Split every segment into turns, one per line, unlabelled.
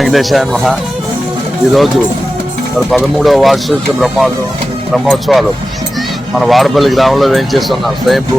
వెంకటేశాయ మహా ఈరోజు మరి పదమూడవ వార్షిక బ్రహ్మోత్సవం బ్రహ్మోత్సవాలు. మన వాడపల్లి గ్రామంలో వేయించేస్తున్న స్వయంభూ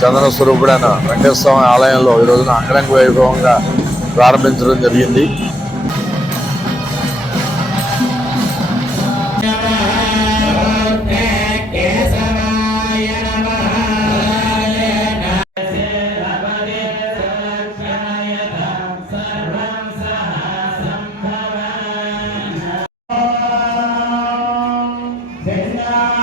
చందన స్వరూపుడైన వెంకటేశ్వర స్వామి ఆలయంలో ఈ రోజున అంగరంగ వైభవంగా ప్రారంభించడం జరిగింది.
And now.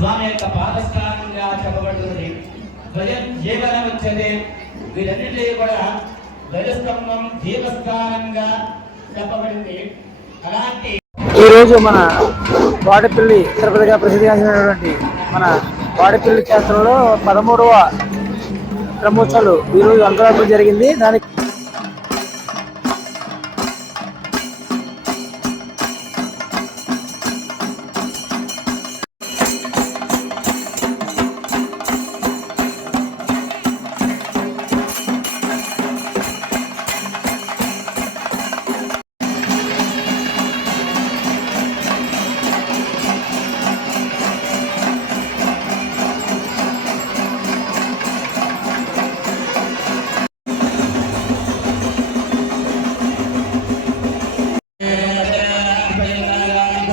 స్వామి యొక్క పాదస్థానంగా చెప్పబడుతుంది. ధ్వజం జీవనం వచ్చేది వీటన్నిటి కూడా ధ్వజస్తంభం జీవస్థానంగా చెప్పబడింది. అలాంటి
ఈరోజు మన వాడపల్లి తిరుపతిగా ప్రసిద్ధిగాంచినటువంటి మన వాడపల్లి క్షేత్రంలో పదమూడవ బ్రహ్మోత్సవాలు ఈరోజు అంతరాత్మ జరిగింది. దానికి